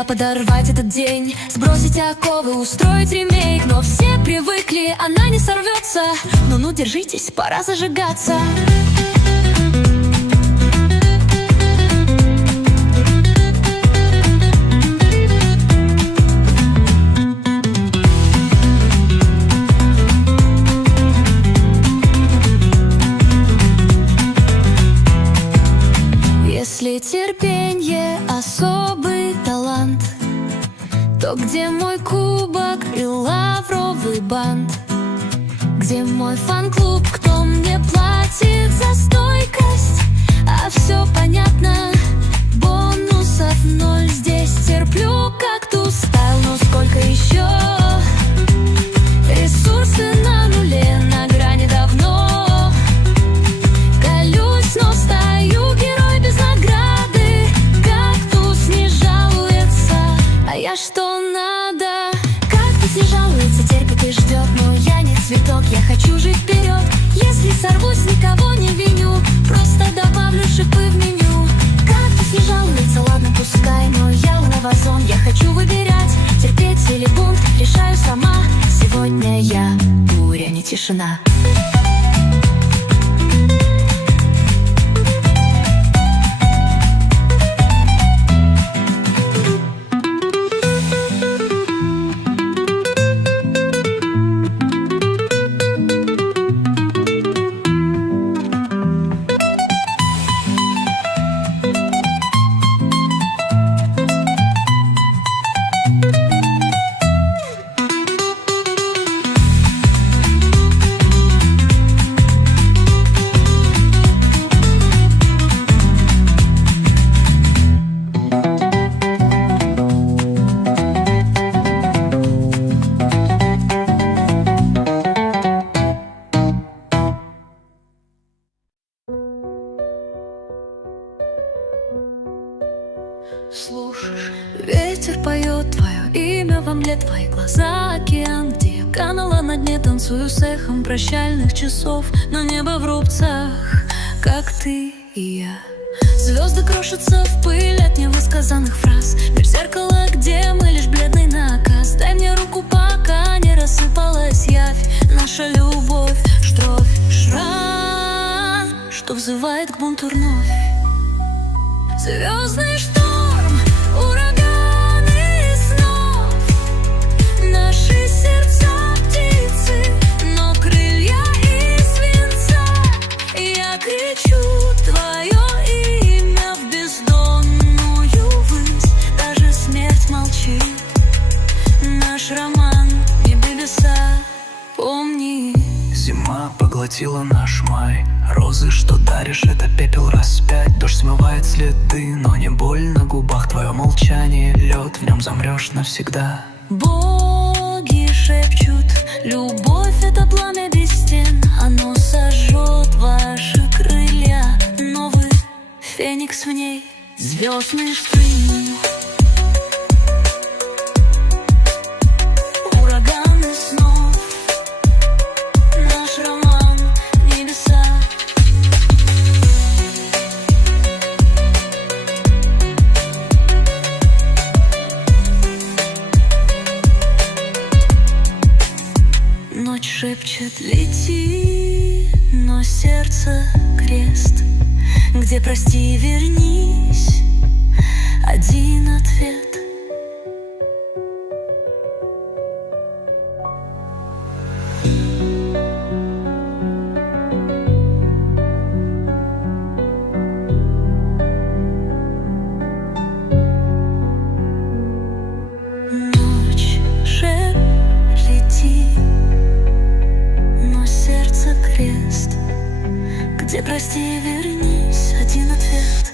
Мечта подорвать этот день, сбросить оковы, устроить ремейк. Но все привыкли, она не сорвется. Ну-ну, держитесь, пора зажигаться. Если терпенье особый талант, то где мой кубок и лавровый бант? Где мой фан-клуб, кто мне платит за стойкость? А все понятно, бонусов ноль. Здесь терплю кактус стайл, но сколько еще? Ресурсы на нуле, на грани давно. Колюсь, но стою, герой без награды. Кактус не жалуется, а я что надо? Кактус не жалуется, терпит и ждет, но я не цветок, я хочу жить вперед. Если сорвусь, никого не виню, просто добавлю шипы в меню. Кактус не жалуется, ладно, пускай, но я лавазон, я хочу выбирать, терпеть или бунт, решаю сама. Сегодня я буря, не тишина. Слушаешь, ветер поет твое имя во мгле, твои глаза океан, где я канула на дне, танцую с эхом прощальных часов. Но небо в рубцах, как ты и я. Звезды крошатся в пыль от невысказанных фраз. Мир зеркала, где мы лишь бледный наказ. Дай мне руку, пока не рассыпалась явь. Наша любовь, штрофь, шрам, что взывает к бунту вновь. Звездный шторм, ураганы снов. Наши сердца птицы, но крылья из свинца. Я кричу твое имя в бездонную высь. Даже смерть молчит. Наш роман, небеса, помни. Зима поглотила наш май. Розы, что даришь, это пепел распять. Дождь смывает следы, но не боль на губах. Твое молчание, лед, в нем замрешь навсегда. Боги шепчут, любовь — это пламя без стен. Оно сожжет ваши крылья, но вы феникс в ней, звездный штрих. Ураганы снов, наш роман, небеса. Ночь шепчет, лети, но сердце крест, где прости, вернись, один ответ. Ночь шепчет, лети, но сердце крест, где прости, вернись, один ответ.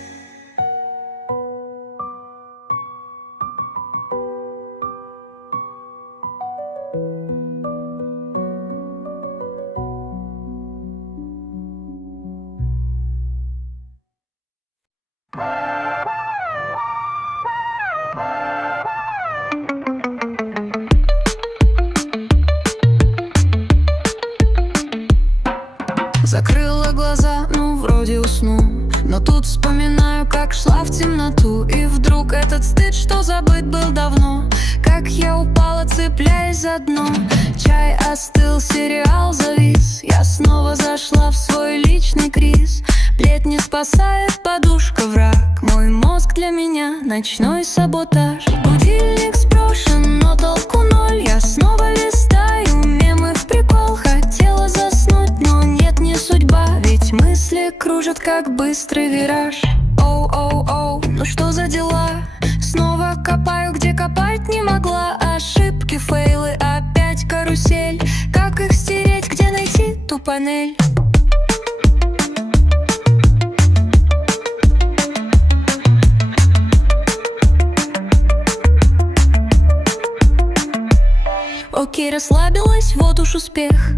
Закрыла глаза, ну вроде усну, но тут вспоминаю, как шла в темноту. И вдруг вдруг этот стыд, что забыт был давно. Как я упала, цепляясь за дно. Чай остыл, сериал завис. Я снова зашла в свой личный криз. Плед не спасает, подушка враг. Мой мозг для меня ночной саботаж. Будильник сброшен, но толку ноль. Я снова листаю мемы в прикол. Хотела заснуть, но нет, не судьба. Ведь мысли кружат, как быстрый вираж. Оу-оу-оу, ну что за дела? Снова копаю, где копать не могла. Ошибки, фейлы, опять карусель. Как их стереть, где найти ту панель? Окей, расслабилась, вот уж успех.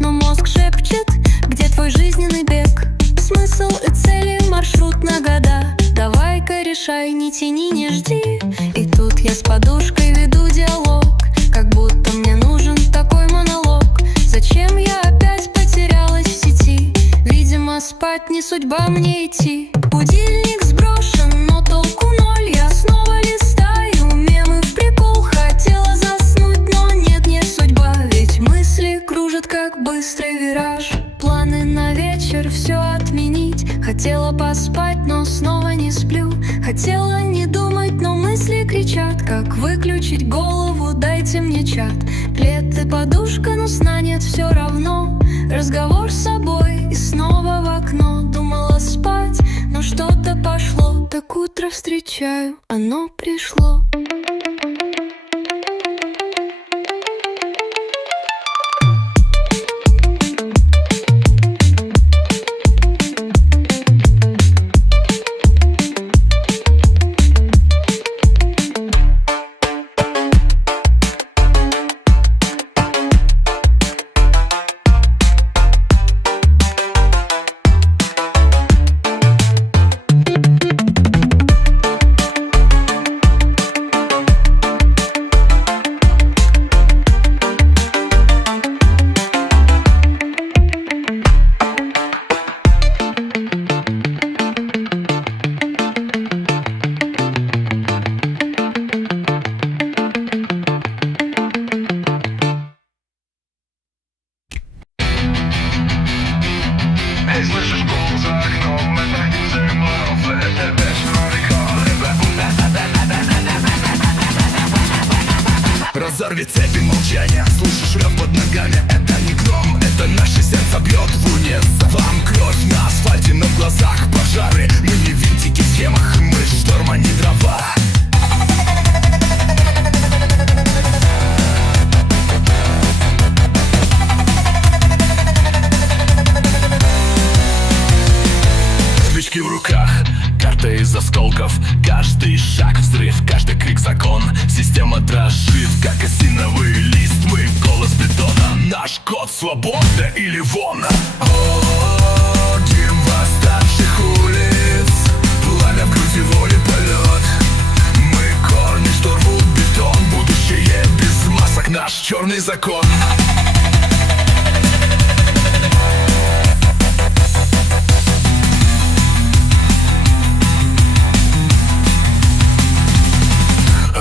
Но мозг шепчет, где твой жизненный бег? Смысл и цели, маршрут на года. Давай-ка решай, не тяни, не жди. И тут я с подушкой веду диалог, как будто мне нужен такой монолог. Зачем я опять потерялась в сети? Видимо, спать не судьба мне идти. Будильник сброшен, но толку ноль. Я снова листаю мемы в прикол. Хотела заснуть, но нет, не судьба. Ведь мысли кружат, как быстрый вираж. Планы на вечер все отменить. Хотела поспать, но снова не сплю. Хотела не думать, но мысли кричат. Как выключить голову, дайте мне чат. Плед и подушка, но сна нет все равно. Разговор с собой и снова в окно. Думала спать, но что-то пошло. Так утро встречаю, оно пришло. Слышишь гул за окном, это Дизель Майлз, это вечный рекорд. Разорви цепи молчания, слышишь рев под ногами. Это не гром, это наше сердце бьет в унисон. Кровь на асфальте, но в глазах пожары. Мы не винтики в схемах, мы шторм, а не дрова. Спички в руках, карта из осколков. Каждый шаг взрыв, каждый крик закон. Система дрожит, как осиновый лист. Мы голос бетона, наш код свобода или вон. О, дым восставших улиц, пламя в груди, воли, полет. Мы корни, что рвут бетон. Будущее без масок, наш черный закон.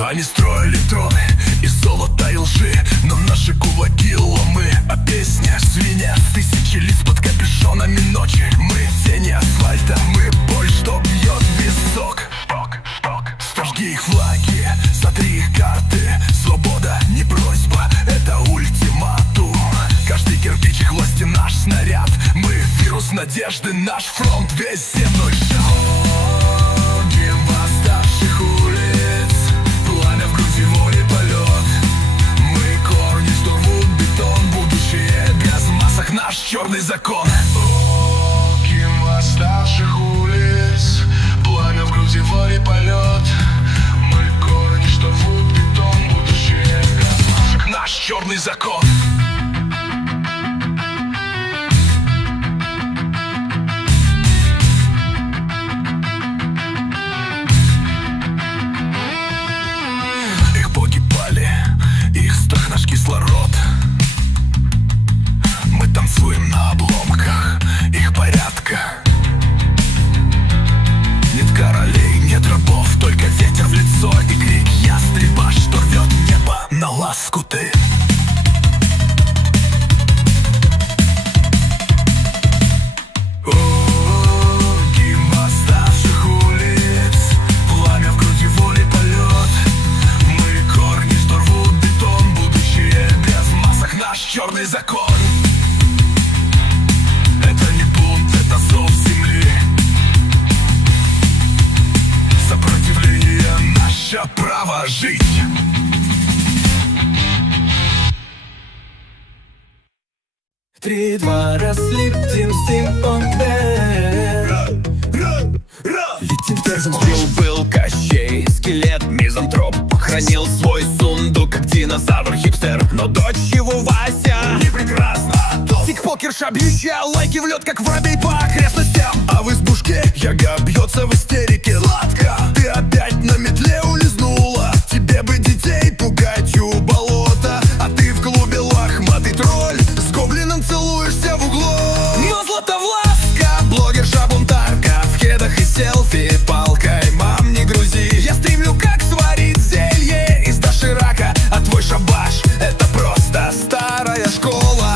Они строили троны из золота и лжи, но наши кулаки ломы, а песня свинья. Тысячи лиц под капюшонами ночи. Мы тени асфальта, мы боль, что бьет висок. Сожги их флаги, сотри их карты. Свобода не просьба, это ультиматум. Каждый кирпич их власти наш снаряд. Мы вирус надежды, наш фронт, весь земной шаг. Дым восставших улиц, пламя в груди, воли, полет. Мы корни, что рвут бетон. Будущее без масок, наш черный закон. Ким восставших улиц, пламя в груди, воли, полет. Мы корни, что рвут бетон. Будущее без масок, Наш черный закон. лоскуты. Гимн восставших улиц, пламя в груди, воли полет. Мы корни, что рвут бетон, будущее без масок, наш черный закон. Это не бунт, это зов земли. Сопротивление — наше право жить. Три-два, раз летим, стимпанк-бэнд. Летим первым. Жил-был Кощей, скелет, мизантроп, хранил свой сундук, как динозавр, хипстер. Но дочь его Вася не прекрасна. Тик-покерша, бьющая лайки в лед, как воробей по окрестностям. А в избушке яга бьется в истерике. Сладко, ты опять на метле улизнула. Тебе бы детей пугать у болота, а ты в клубе лохматый тролль, с гоблином целуешься в углу. Но Златовласка, блогерша-бунтарка, в кедах и селфи палкой мам не грузи. Я стримлю, как сварить зелье из доширака, а твой шабаш — это просто старая школа.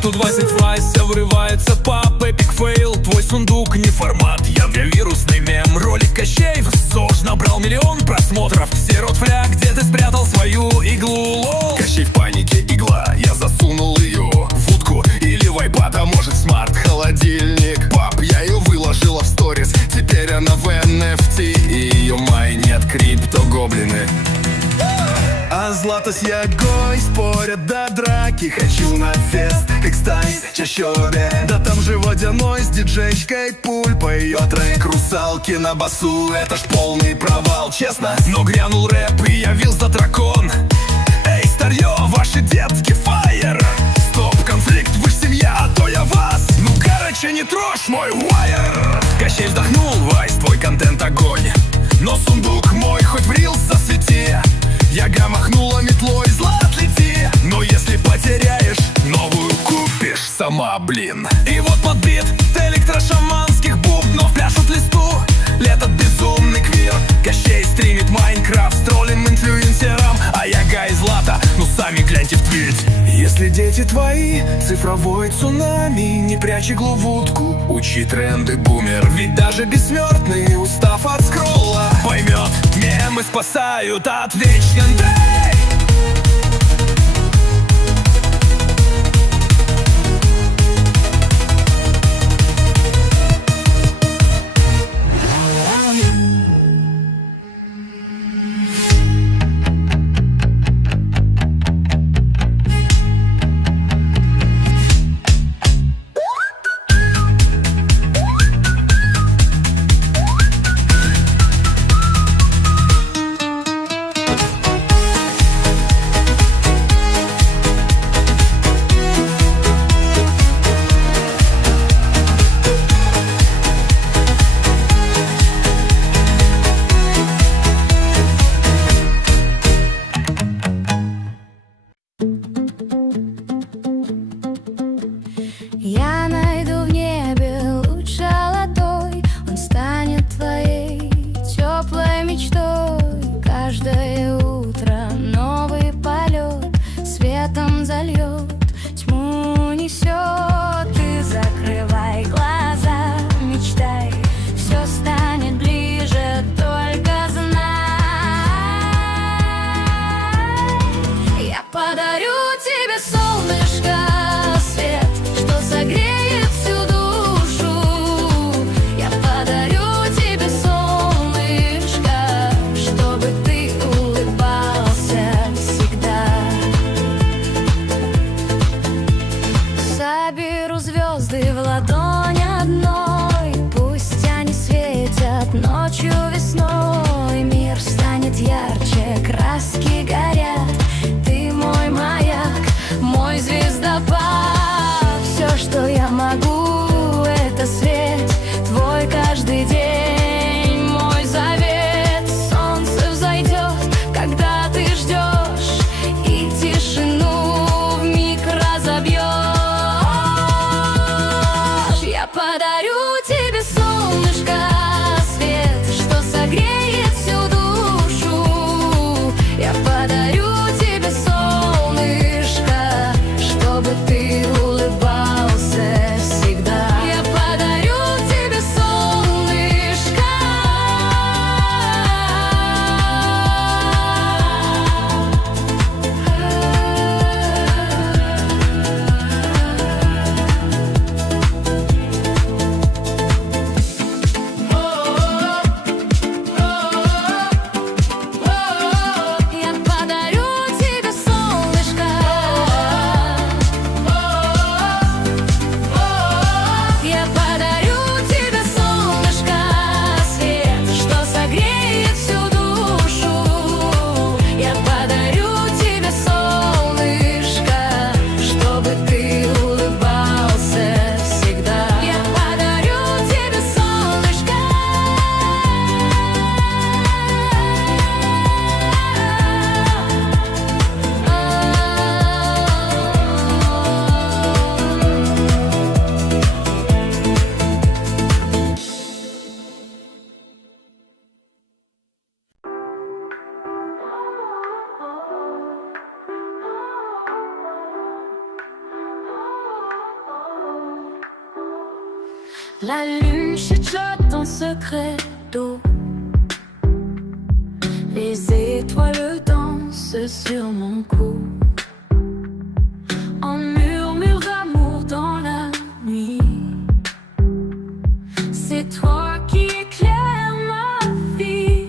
Тут Вася врывается, пап, эпик фейл. Твой сундук не формат, вирусный мем. Ролик Кощеев ЗОЖ набрал 1 000 000 просмотров. Сирот фля, где ты спрятал свою иглу, лол. Кощей в панике, игла, я засунул ее в утку или в iPad, а может смарт-холодильник. Пап, я ее выложила в сторис, теперь она в NFT, и ее майнят крипто-гоблины. А Злата с Ягой спорят до драки. Хочу на фест, экстайз, чащобе. Да там же водяной с диджейчкой пульпой. Ее трек русалки на басу, это ж полный провал, честно. Но грянул рэп и явился дракон. Эй, старье, ваши детки фаер. Стоп, конфликт, вы ж семья, а то я вас. Ну, короче, не трожь мой вайер. Кощей вздохнул, Вайс, твой контент огонь. Но сундук мой хоть в рилс засвети. Яга махнула метлой, Злат, лети. Но если потеряешь, новую купишь сама, блин. И вот подбит электрошаманских бубнов пляшут листу. Лето безумный квир. Кощей стримит Майнкрафт с троллем инфлюенсером, а Яга и Злата, ну сами гляньте в твит. Если дети твои цифровой цунами, не прячь иглу в утку, учи тренды, бумер. Ведь даже бессмертный, устав от скролла, поймет, мемы спасают от вечных дней. La lune chuchote en secret d'eau. Les étoiles dansent sur mon cou. On murmure d'amour dans la nuit. C'est toi qui éclaires ma vie.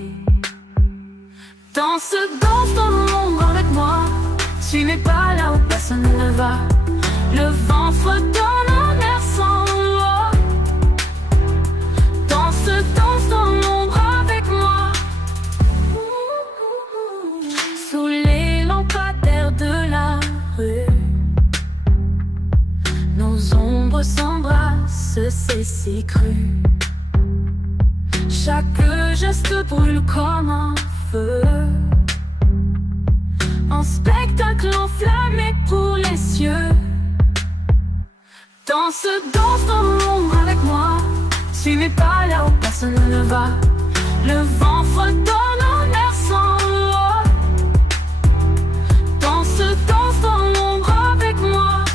Danse dans l'ombre avec moi. Suis mes pas là où personne ne va. Le vent fredonne en air sans loi. Danse dans l'ombre avec moi. Sous les lampadaires de la rue, nos ombres s'embrassent, c'est si cru. Chaque geste brûle comme un feu. Un spectacle enflammé pour les cieux. Danse dans l'ombre avec moi. Suis mes pas là où personne ne va. Le vent fredonne en air sans loi. Danse dans l'ombre avec moi.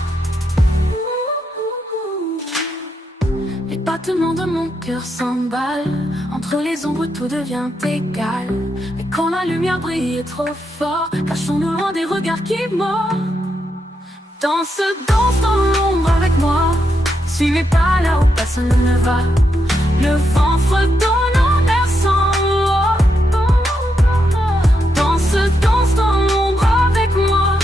Les battements de mon cœur s'emballent. Entre les ombres tout devient égal. Mais quand la lumière brille trop fort, cachons-nous loin des regards qui mordent. Danse dans l'ombre avec moi. Suis mes pas là où personne ne va. Le vent fredonne en air sans loi. Danse dans l'ombre avec moi.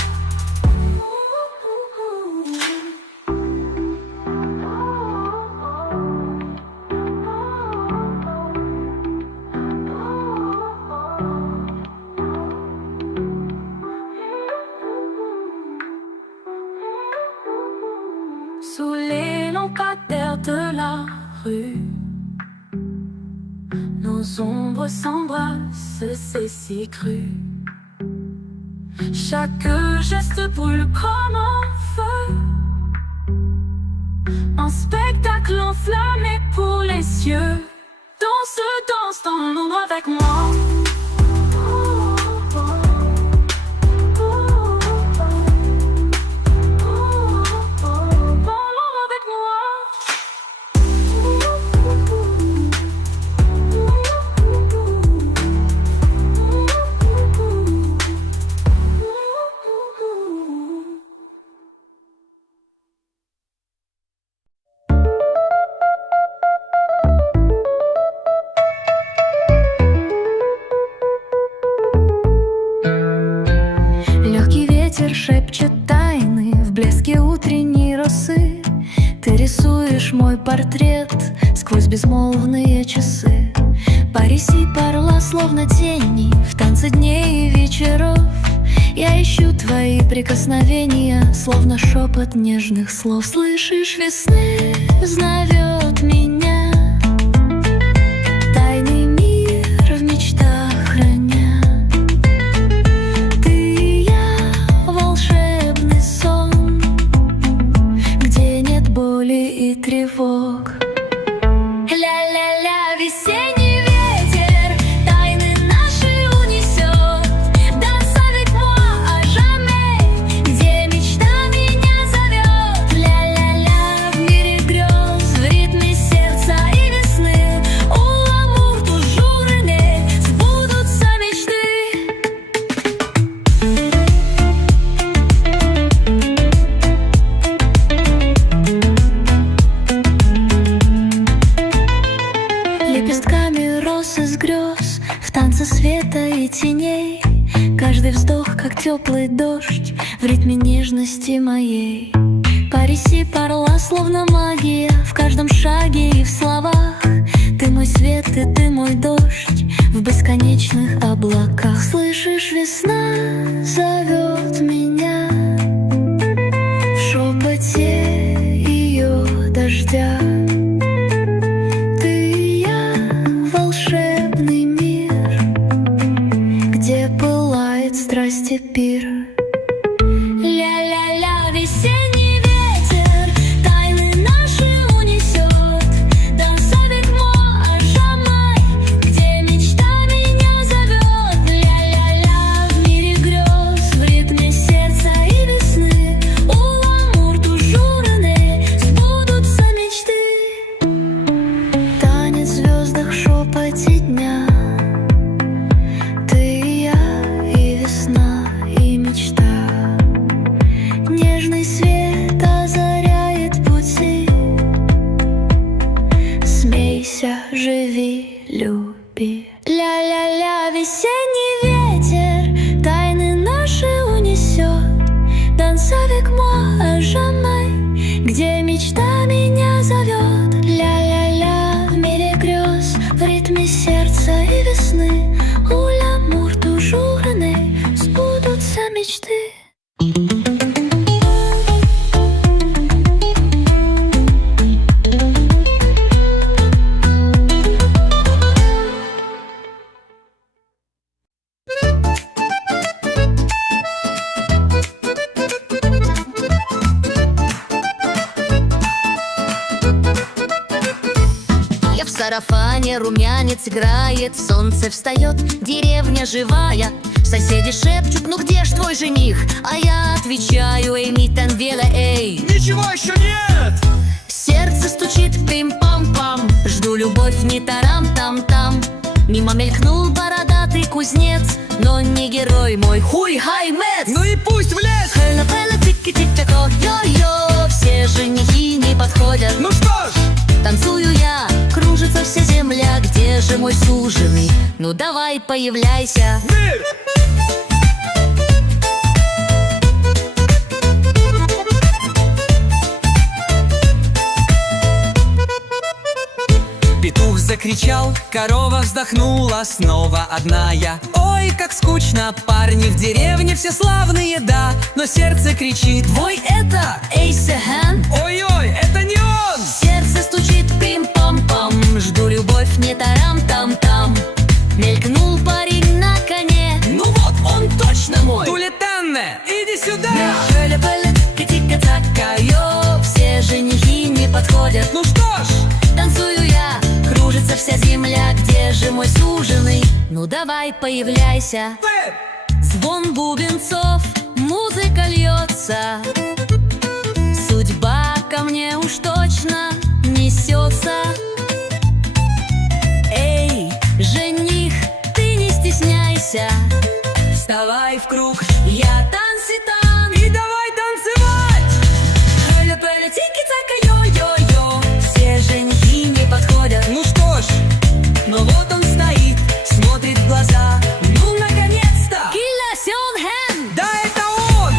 Sous les lampadaires de la rue, nos ombres s'embrassent, c'est si cru. Chaque geste brûle comme un feu. Un spectacle enflammé pour les cieux. Danse dans l'ombre avec moi. Шепчет тайны в блеске утренней росы. Ты рисуешь мой портрет сквозь безмолвные часы. Париси парла, словно тени в танце дней и вечеров. Я ищу твои прикосновения, словно шепот нежных слов. Слышишь, весны зовет меня. Тайный мир в мечтах храня. Боли и тревог. Ля-ля-ля, весенний ветер тайны наши унесет. Danse avec moi à jamais, где мечта меня зовет. Ля-ля-ля, в мире грез, в ритме сердца и весны. У l'amour toujours né, сбудутся мечты. Лепестками роз из грез, в танце света и теней. Каждый вздох, как теплый дождь, в ритме нежности моей. Париси парла, словно магия, в каждом шаге и в словах. Ты мой свет, и ты мой дождь в бесконечных облаках. Слышишь, весна зовет меня в шепоте ее дождя. Страсти пир. Ля-ля-ля, весенний ветер тайны наши унесет. Danse avec moi à jamais, где мечта меня зовет. Ля-ля-ля, в мире грез, в ритме сердца. Лунный свет озаряет пути. Смейся, живи, люби. Ля-ля-ля, весенний ветер тайны наши унесет. Danse avec moi à jamais, где мечта меня зовет. Ля-ля-ля, в мире грез, в ритме сердца и весны. У l'amour toujours né, сбудутся мечты. Я в сарафане, румянец играет, солнце встает, деревня живая. Соседи шепчут, ну где ж твой жених? А я отвечаю, эй, митан вела, эй. Ничего еще нет! Сердце стучит пим-пам-пам, жду любовь не тарам-там-там. Мимо мелькнул бородатый кузнец, но не герой мой, хуй-хай-мец. Ну и пусть в лес! Хэла-пэла, тики-тик-тако, йо-йо, все женихи не подходят. Ну что ж, Танцую я, кружится вся земля, где же мой суженый? Ну давай, появляйся. дверь! Петух закричал, корова вздохнула, снова одна я. Ой, как скучно, парни в деревне все славные, да. Но сердце кричит, Твой это Эйсэхэн. ой-ой, это не он! Сердце стучит пим-пам-пам, жду любовь не тарам-там-там. Мелькнул парень на коне, ну вот он точно мой. Тулетанне, иди сюда! Хэля-пэля, тики-така, йо, все женихи не подходят. Ну что ж, Танцую я, кружится вся земля, где же мой суженый? Ну давай, появляйся. Звон бубенцов, музыка льется. Судьба ко мне уж точно несется. Эй, жених, ты не стесняйся. вставай в круг Я танситан. и давай танцевать! Хэля-пэля, тики-така, йо-йо-йо. Все женихи не подходят. Ну что ж, Но вот он стоит, смотрит в глаза. Ну, наконец-то! Килля Сёнхэн! да, это он!